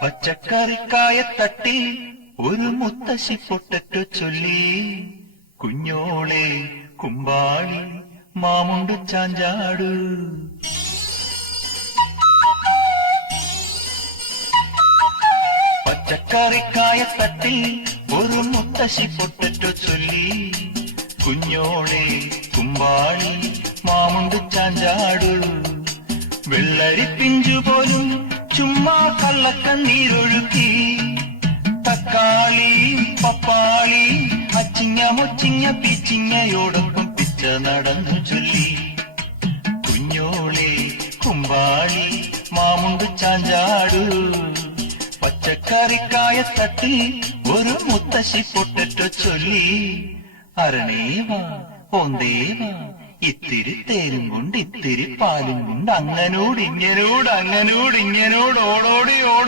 പച്ചക്കറിക്കായത്തട്ടിൽ ഒരു മുത്തശ്ശി പൊട്ടറ്റോ ചൊല്ലി, കുഞ്ഞോളെ കുമ്പാളി മാമുണ്ട് ചാഞ്ചാടു. പച്ചക്കറിക്കായത്തട്ടിൽ ഒരു മുത്തശ്ശി പൊട്ടറ്റോ ചൊല്ലി, കുഞ്ഞോളെ കുമ്പാളി മാമുണ്ട് ചാഞ്ചാടു. വെള്ളരി പിഞ്ചുപോലും ചുമ്മാ കള്ളക്കണ്ണീരൊഴുക്കി, തക്കാളി പപ്പാളി അച്ചിങ്ങ മൊച്ചിങ്ങ പീച്ചിങ്ങയോടൊപ്പം പിച്ച നടന്നു ചൊല്ലി, കുഞ്ഞോളെ കുമ്പാളി മാമുണ്ട് ചാഞ്ചാടു. പച്ചക്കറിക്കായത്തട്ടിൽ ഒരു മുത്തശ്ശി പൊട്ടറ്റോ ചൊല്ലി, അരണേവാ ഓന്തേവാ ഇത്തിരി തേരും കൊണ്ട് ഇത്തിരി പാലും കൊണ്ട് അങ്ങനോട് ഇങ്ങനോട് ഓടോടി ഓട